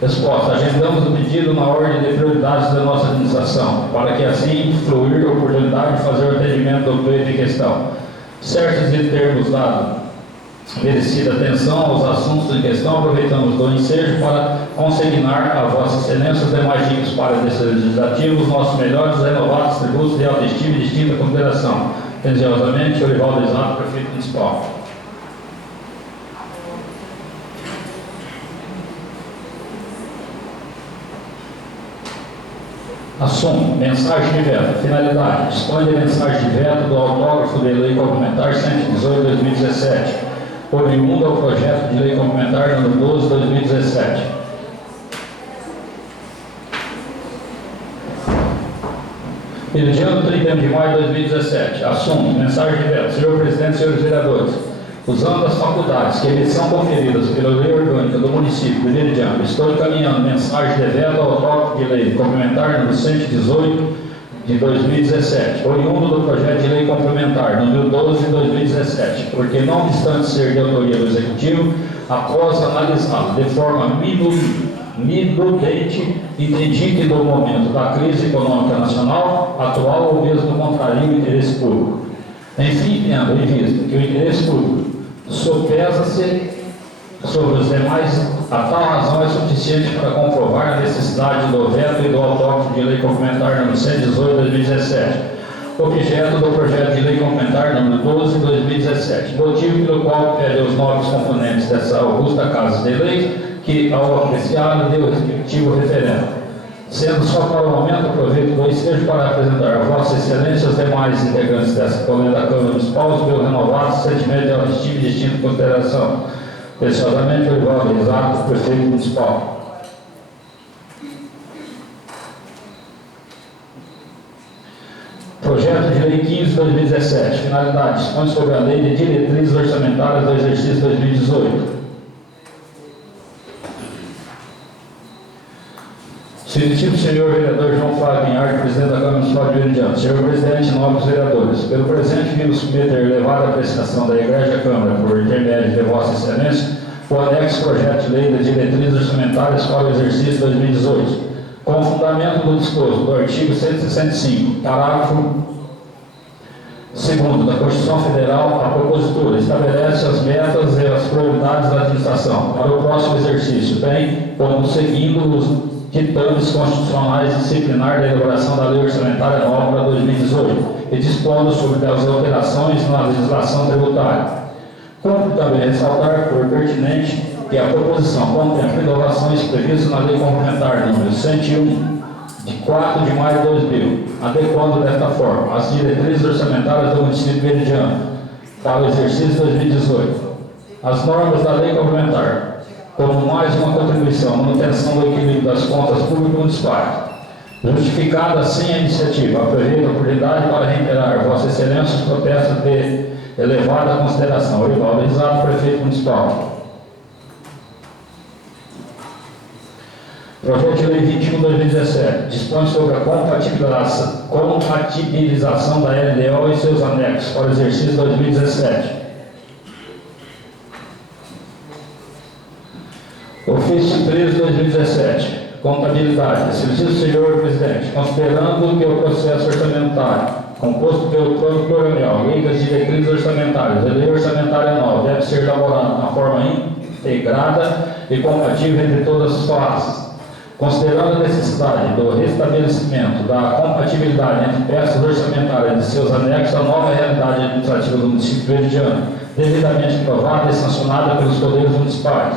Resposta: agendamos o pedido na ordem de prioridades da nossa administração para que, assim que fluir a oportunidade, fazer o atendimento do pleito em questão. Certos de termos dado merecida atenção aos assuntos em questão, aproveitamos do ensejo para consignar a Vossa Excelência os demais dicas para desse legislativo, os nossos melhores renovados tributos de autoestima e distinta consideração. Atenciosamente, Orivaldo Exato, prefeito municipal. Assunto: mensagem de veto. Finalidade: dispõe de mensagem de veto do autógrafo de lei complementar 118/2017, oriundo ao projeto de lei complementar número 12/2017. Mediano 31 de maio de 2017. Assunto: mensagem de veto. Senhor presidente, senhores vereadores, usando as faculdades que me são conferidas pela lei orgânica do município de Meridiano, estou encaminhando mensagem de veto ao autógrafo de lei complementar número 118 de 2017, oriundo do projeto de lei complementar número 12 de 2017, porque, não obstante ser de autoria do Executivo, após analisá-lo de forma minudente, entendi que no momento da crise econômica nacional atual ou mesmo contraria o interesse público. Enfim, tendo em vista que o interesse público sopesa-se sobre os demais, a tal razão é suficiente para comprovar a necessidade do veto e do autógrafo de lei complementar número 118/2017, objeto do projeto de lei complementar número 12/2017, motivo pelo qual pede aos nobres componentes dessa augusta Casa de Lei que, ao apreciar, dê o respectivo referendo. Sendo só para o momento, aproveito o ensejo para apresentar a Vossa Excelência os demais integrantes dessa Câmara da Câmara Municipal os meus renovados sentimentos de autoestima e distinta consideração. Preciosamente, Orivaldo Exato, prefeito municipal. Projeto de Lei 15/2017. Finalidade: dispõe sobre a Lei de Diretrizes Orçamentárias do Exercício 2018. Excelentíssimo senhor vereador João Flávio Vinhard, presidente da Câmara Municipal de Meridiano. Senhor presidente, nobres vereadores, pelo presente vimos submeter elevada apreciação da Igreja Câmara, por intermédio de Vossa Excelência, o anexo projeto de lei de diretrizes orçamentárias para o exercício 2018, com fundamento do disposto do artigo 165, parágrafo 2º da Constituição Federal. A propositura estabelece as metas e as prioridades da administração para o próximo exercício, bem como seguindo os ditames constitucionais disciplinar da elaboração da Lei Orçamentária Nova para 2018 e dispondo sobre as alterações na legislação tributária. Cumpre também ressaltar por pertinente que a proposição contempla inovações previstas na Lei Complementar número 101, de 4 de maio de 2000, adequando desta forma as diretrizes orçamentárias do município de Meridiano para o exercício 2018. As normas da Lei Complementar, como mais uma contribuição à manutenção do equilíbrio das contas públicas municipais, Justificada assim a iniciativa, aproveito a oportunidade para reiterar Vossa Excelência os protestos de elevada consideração. Orivaldo Risato, Prefeito Municipal. Projeto de Lei 21/2017 dispõe sobre a compatibilização da LDO e seus anexos para o exercício 2017. Ofício 13/2017. Contabilidade. Excelentíssimo Senhor Presidente, considerando que o processo orçamentário, composto pelo Plano Plurianual, Lei das Diretrizes Orçamentárias e Lei Orçamentária Anual, deve ser elaborado na forma integrada e compatível entre todas as classes, considerando a necessidade do restabelecimento da compatibilidade entre peças orçamentárias e seus anexos à nova realidade administrativa do município veridiano, devidamente aprovada e sancionada pelos poderes municipais.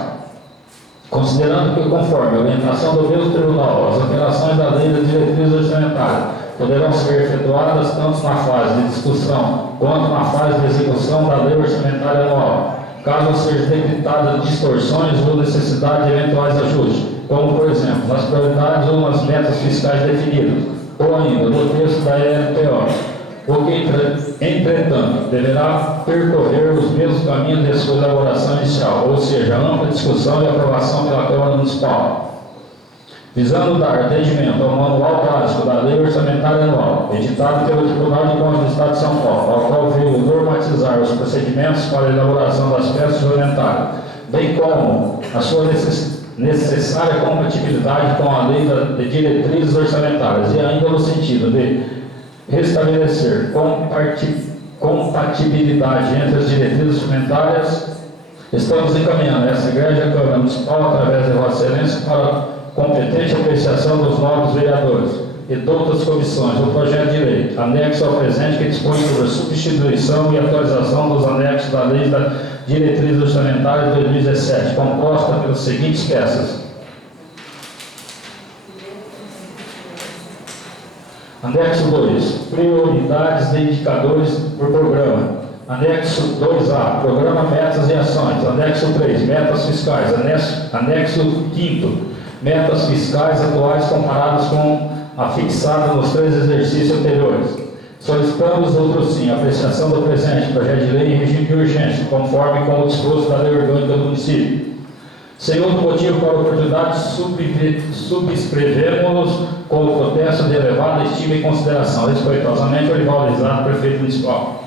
Considerando que, conforme a orientação do mesmo Tribunal, as alterações da Lei das Diretrizes Orçamentárias poderão ser efetuadas tanto na fase de discussão quanto na fase de execução da Lei Orçamentária Anual, caso sejam detectadas distorções ou necessidade de eventuais ajustes, como, por exemplo, nas prioridades ou nas metas fiscais definidas, ou ainda no texto da LTO, o que, entretanto, deverá percorrer os mesmos caminhos de sua elaboração inicial, ou seja, ampla discussão e aprovação pela Câmara Municipal. Visando dar atendimento ao Manual Básico da Lei Orçamentária Anual, editado pelo Tribunal de Contas do Estado de São Paulo, ao qual veio normatizar os procedimentos para a elaboração das peças orçamentárias, bem como a sua necessária compatibilidade com a Lei de Diretrizes Orçamentárias, e ainda no sentido de restabelecer compatibilidade entre as diretrizes orçamentárias, estamos encaminhando essa Igreja e a Câmara Municipal, através de Vossa Excelência, para a competente apreciação dos novos vereadores e de outras comissões, o projeto de lei, anexo ao presente, que dispõe sobre a substituição e atualização dos anexos da Lei da Diretrizes Orçamentárias de 2017, composta pelas seguintes peças. Anexo 2, prioridades de indicadores por programa. Anexo 2A, programa metas e ações. Anexo 3, metas fiscais. Anexo 5, metas fiscais atuais comparadas com a fixada nos 3 exercícios anteriores. Solicitamos, outro sim, a apreciação do presente projeto de lei em regime de urgência, conforme com o disposto da lei orgânica do município. Sem outro motivo para a oportunidade, subscrevemos com o protesto de elevada estima e consideração. Respeitosamente, Orivaldo Risato, Prefeito Municipal.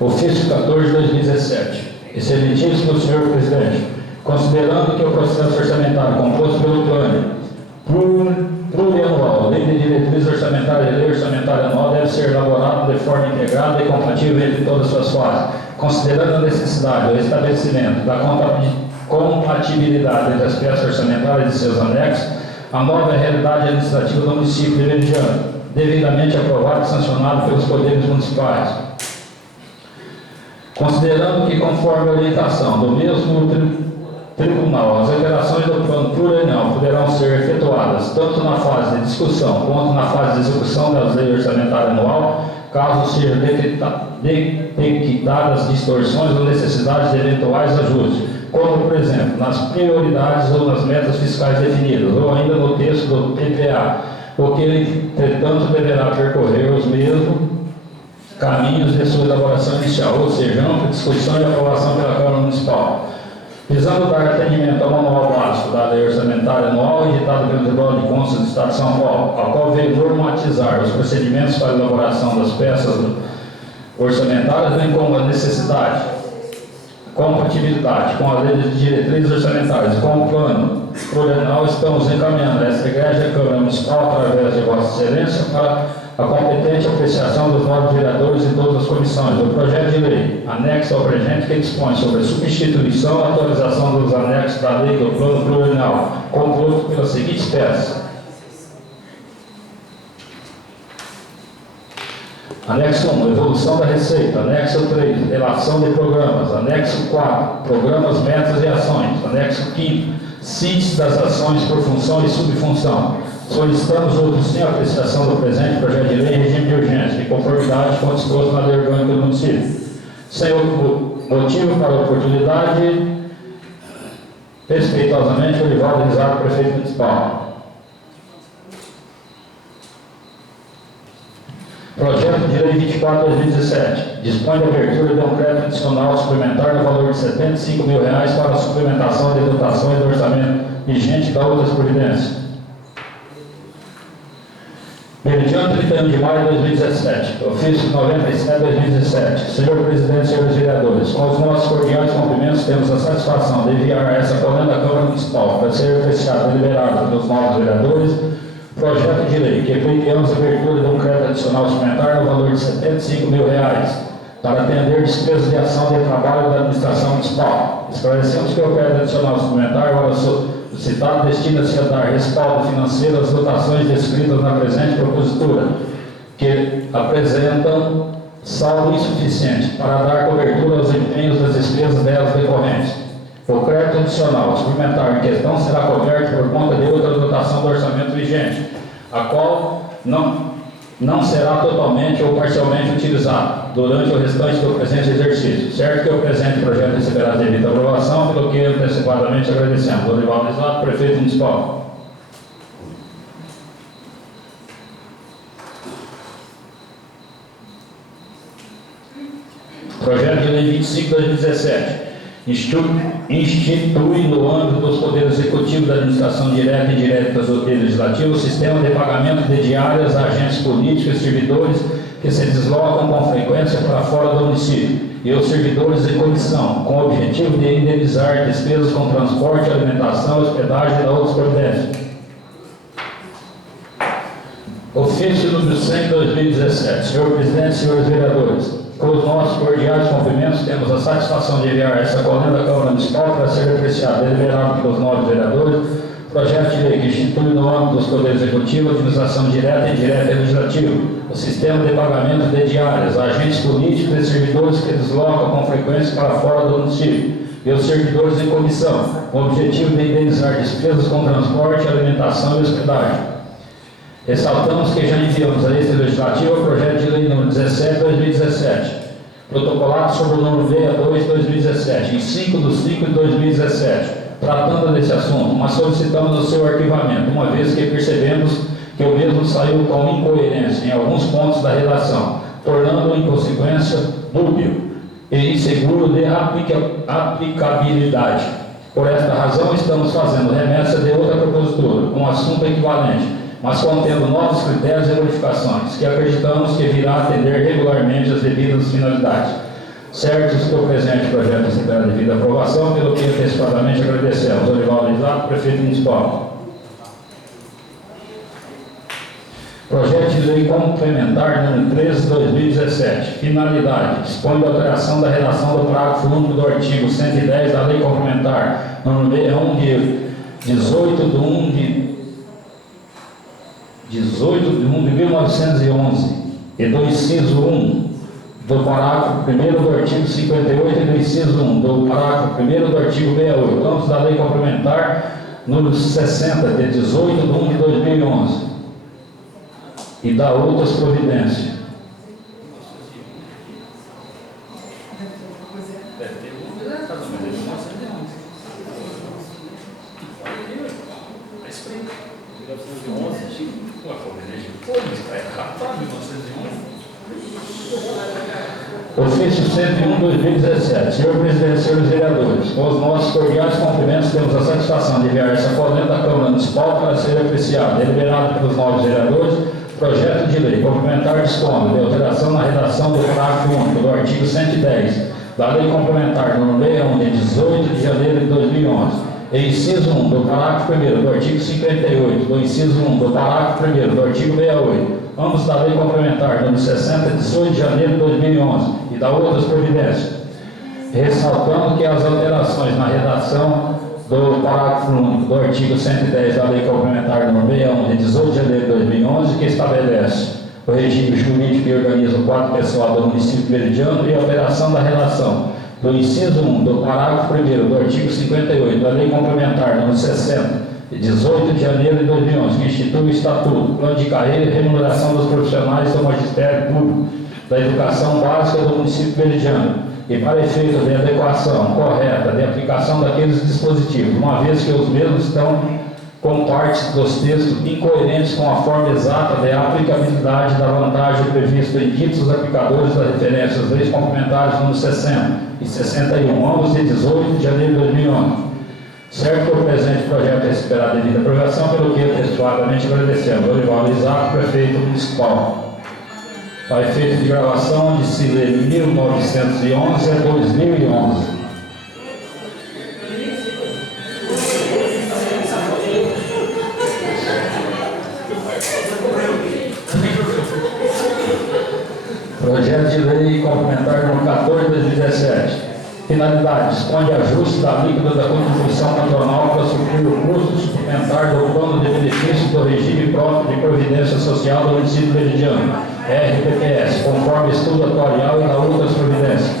Ofício 14/2017. Excelentíssimo Senhor Presidente, considerando que o processo orçamentário composto pelo plano plurianual, Lei de Diretrizes Orçamentárias e Lei Orçamentária Anual deve ser elaborado de forma integrada e compatível entre todas as suas fases, considerando a necessidade do estabelecimento da compatibilidade entre as peças orçamentárias e seus anexos, a nova realidade administrativa do município de veridiano, devidamente aprovado e sancionado pelos poderes municipais. Considerando que, conforme a orientação do mesmo Tribunal, as alterações do plano plurianual poderão ser efetuadas tanto na fase de discussão quanto na fase de execução da lei orçamentária anual, caso sejam detectadas distorções ou necessidades de eventuais ajustes, como, por exemplo, nas prioridades ou nas metas fiscais definidas, ou ainda no texto do PPA, o que, entretanto, deverá percorrer os mesmos caminhos de sua elaboração inicial, ou seja, ampla discussão e aprovação pela Câmara Municipal. Visando dar atendimento ao Manual Básico da Lei Orçamentária Anual, editado pelo Tribunal de Contas do Estado de São Paulo, ao qual veio normatizar os procedimentos para a elaboração das peças orçamentárias, bem como a necessidade, compatibilidade com a Lei de Diretrizes Orçamentárias e com o Plano Plurianual, estamos encaminhando esta Igreja e Câmara Municipal, através de Vossa Excelência, para a competente apreciação dos novos vereadores e todas as comissões do projeto de lei, anexo ao presente, que dispõe sobre a substituição e atualização dos anexos da lei do plano plurianual, composto pelas seguintes peças. Anexo 1, evolução da receita. Anexo 3, relação de programas. Anexo 4, programas, metas e ações. Anexo 5, síntese das ações por função e subfunção. Solicitamos outro sim a apreciação do presente projeto de lei em regime de urgência, de conformidade com o disposto na lei orgânica do município. Sem outro motivo para a oportunidade, respeitosamente, Olivaldo Risato, prefeito municipal. Projeto de Lei 24/2017 dispõe da abertura de um crédito adicional suplementar no valor de R$ 75.000 para a suplementação de dotações do orçamento vigente da outras providências. Meridiano 31 de maio de 2017, ofício 97/2017. Senhor Presidente, senhores vereadores, com os nossos cordiais cumprimentos, temos a satisfação de enviar essa coluna à Câmara Municipal para ser apreciado e deliberado pelos novos vereadores projeto de lei que pleiteamos a abertura de um crédito adicional suplementar no valor de R$ 75.000 para atender despesas de ação de trabalho da administração municipal. Esclarecemos que o crédito adicional suplementar, ora citado, destina-se a dar respaldo financeiro às dotações descritas na presente propositura, que apresentam saldo insuficiente para dar cobertura aos empenhos das despesas delas decorrentes. O crédito adicional suplementar em questão será coberto por conta de outra dotação do orçamento vigente, a qual não será totalmente ou parcialmente utilizada durante o restante do presente exercício. Certo que o presente projeto receberá devida aprovação, pelo que antecipadamente agradecemos. Olivaldo Risato, prefeito municipal. Projeto de Lei 25/2017 institui no âmbito dos poderes executivos da administração direta e indireta do legislativo o sistema de pagamento de diárias a agentes políticos e servidores que se deslocam com frequência para fora do município e os servidores de comissão, com o objetivo de indenizar despesas com transporte, alimentação, hospedagem e outras providências. Ofício número 100/2017. Senhor Presidente, senhores vereadores, com os nossos cordiais cumprimentos, temos a satisfação de enviar essa coluna da Câmara Municipal para ser apreciado e deliberado pelos novos vereadores, projeto de lei que institui no âmbito dos poderes executivos, administração direta e indireta e legislativo, o sistema de pagamento de diárias a agentes políticos e servidores que deslocam com frequência para fora do município e os servidores em comissão, com o objetivo de indenizar despesas com transporte, alimentação e hospedagem. Ressaltamos que já enviamos a este legislativo o projeto de lei número 17/2017, protocolado sobre o número 62/2017, em 5/5/2017, tratando desse assunto, mas solicitamos o seu arquivamento, uma vez que percebemos que o mesmo saiu com incoerência em alguns pontos da redação, tornando-o em consequência dúbio e inseguro de aplicabilidade. Por esta razão, estamos fazendo remessa de outra propositura, com assunto equivalente, mas contendo novos critérios e modificações, que acreditamos que virá atender regularmente as devidas finalidades. Certos que o presente projeto receberá devida aprovação, pelo que antecipadamente agradecemos. Olivaldo Risato, prefeito municipal. Projeto de lei complementar número 13/2017. Finalidade: dispõe da alteração da redação do parágrafo único do artigo 110 da lei complementar número 61 de 18 de 1911 e do inciso 1 do parágrafo 1º do artigo 58 e do inciso 1 do parágrafo 1º do artigo 68, ambos da lei complementar número 60 de 18 de 1 de 2011 e da outras providências. Ofício 101/2017. Senhor Presidente, senhores vereadores, com os nossos cordiais cumprimentos, temos a satisfação de enviar essa coluna da Câmara Municipal para ser apreciado, deliberado pelos novos vereadores, projeto de lei complementar dispõe de alteração na redação do parágrafo único do artigo 110 da lei complementar número 61 de 18 de janeiro de 2011 e inciso 1 do parágrafo 1º do artigo 58, do inciso 1 do parágrafo 1º do artigo 68, ambos da lei complementar número 60 de 18 de janeiro de 2011 e da outras providências, ressaltando que as alterações na redação do parágrafo único do artigo 110 da lei complementar número 61 de 18 de janeiro de 2011, que estabelece o regime jurídico que organiza o quadro pessoal do município meridiano e a operação da relação do inciso 1 do parágrafo 1º do artigo 58 da Lei Complementar nº 60, de 18 de janeiro de 2011, que institui o Estatuto, Plano de Carreira e Remuneração dos Profissionais do Magistério Público da Educação Básica do município meridiano, e para efeito de adequação correta de aplicação daqueles dispositivos, uma vez que os mesmos estão com partes dos textos incoerentes com a forma exata de aplicabilidade da vantagem prevista em ditos aplicadores da referência às leis complementares número 60 e 61, ambos de 18 de janeiro de 2011. Certo que o presente projeto é esperado devida aprovação, pelo que textualmente agradecemos. Dorival Isaac, prefeito municipal. Para efeito de gravação de se ler 1911 a 2011. Projeto de Lei Complementar número 14 de 2017. Finalidade: dispõe ajuste da alíquota da contribuição patronal para suprir o custo suplementar do plano de benefícios do regime próprio de previdência social do município meridiano, RPPS, conforme estudo atuarial e da outras providências.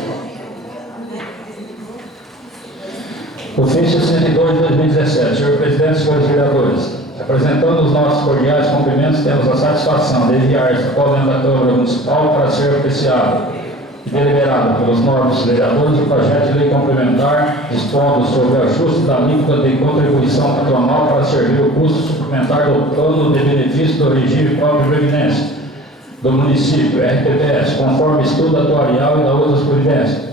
Ofício 102 de 2017. Senhor Presidente, senhores vereadores, apresentando os nossos cordiais cumprimentos, temos a satisfação de enviar esta coluna da Câmara Municipal para ser apreciado e deliberado pelos nobres vereadores o projeto de lei complementar dispondo sobre o ajuste da alíquota de contribuição patronal para servir o custo suplementar do plano de benefício do regime próprio de previdência do município, RPPS, conforme estudo atuarial e da outras providências.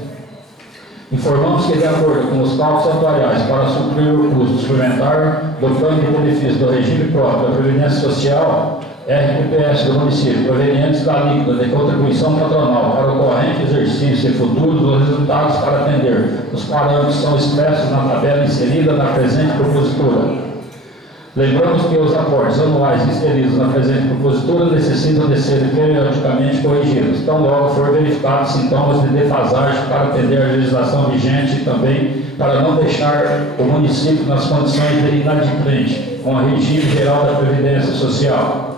Informamos que, de acordo com os cálculos atuariais, para suprir o custo suplementar do plano de benefício do regime próprio da Previdência Social, RPPS do município, provenientes da alíquota de contribuição patronal para o corrente exercício e futuros, os resultados para atender os parâmetros são expressos na tabela inserida na presente propositura. Lembramos que os aportes anuais inseridos na presente propositura necessitam de ser periodicamente corrigidos, tão logo for verificados sintomas de defasagem para atender a legislação vigente e também para não deixar o município nas condições de inadimplente com o regime geral da Previdência Social,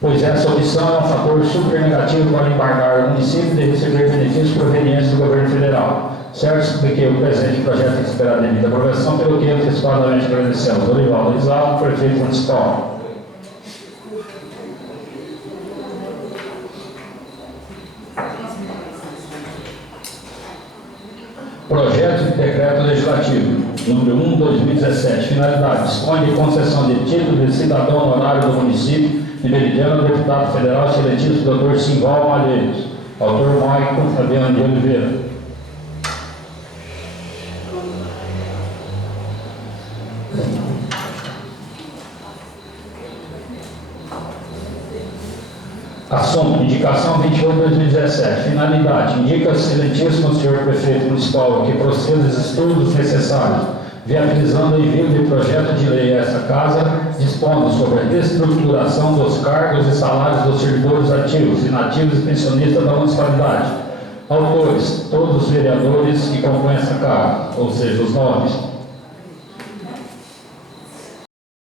pois essa omissão é um fator super negativo para embargar o município de receber benefícios provenientes do governo federal. Certo que o presente projeto é esperado devida aprovação, pelo que antecipadamente agradecemos. Dorival Isaac, prefeito municipal. Projeto de decreto legislativo número 1/2017. Finalidade: dispõe de concessão de título de cidadão honorário do município de Meridiano ao deputado federal excelentíssimo Dr. Simval Malheiros. Autor Maicon Fabiano de Oliveira. Assunto: indicação 28/2017. Finalidade: indica o excelentíssimo senhor prefeito municipal que proceda os estudos necessários, viabilizando o envio de projeto de lei a essa casa, dispondo sobre a estruturação dos cargos e salários dos servidores ativos, inativos e pensionistas da municipalidade. Autores: todos os vereadores que compõem essa casa, ou seja, os nomes.